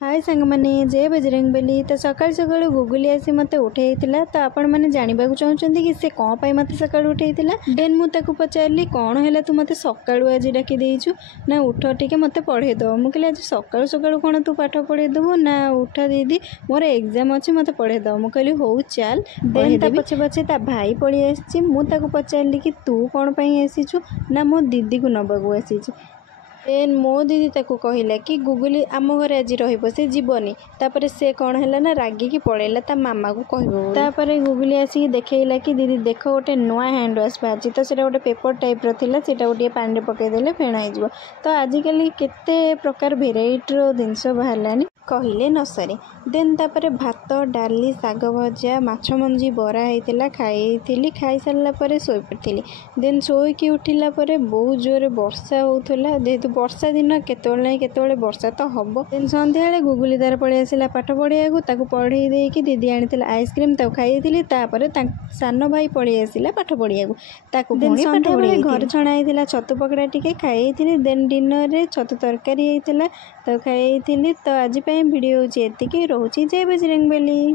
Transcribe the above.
हाय सांग मैंने जय बजरंगबली। तो सकाल सकाल गुगुली आसी मत उठे तो आपण मैंने जानवा चाहते कि से कौन पाई मत सकाल उठे देन मुझे पचारि कौन है तू मत सकालू आज डाकी देचु ना उठ टे मत पढ़े दो। मुझे आज सकालू सकालू कौन तू पाठ पढ़े देबू ना उठ दीदी मोर एग्जाम अच्छे मत पढ़े दो। मुझे हूँ चल देन पछे पछे ता भाई पड़ी आसी मुझे पचारि कि तू कौन पाई आसीचु ना मो दीदी को नबाकू आसीचु। देन मो दीदी ताको कहला कि गुगुली आम घर आज से जीवनी तापर से कौन है ना रागिकी पड़ेला ता मामा को कहबो। तापर गुगुली आसिक देखला कि दीदी देख गोटे नुआ हैंड वाश बाजी तो सेटा गोटे पेपर टाइप रहा सेटा गोटे पानी रे पकईदेले फेण हो। तो आजिकल केते प्रकार भेराइटर जिनस बाहर कहले न सरे। देन तापर भात डाली साग भजा माछ मंजी बरा होता खाई खाई सारा पर शोई पड़ी। देन शोईकी उठिला बहुत जोर वर्षा होता जेहेतु वर्षा दिन केतवे वर्षा तो हम। देन संध्या गुगुली तार पलि आसला पाठ पढ़िया पढ़े देकी दीदी आनी आइसक्रीम खाई सान भाई पलि आसला पाठ पढ़िया घर छणा छतु पकड़ा टिके खाई। देन डिनर छतु तरकारी होता तो खाई। तो आज वीडियो होती रोचे जय बजरंगबली।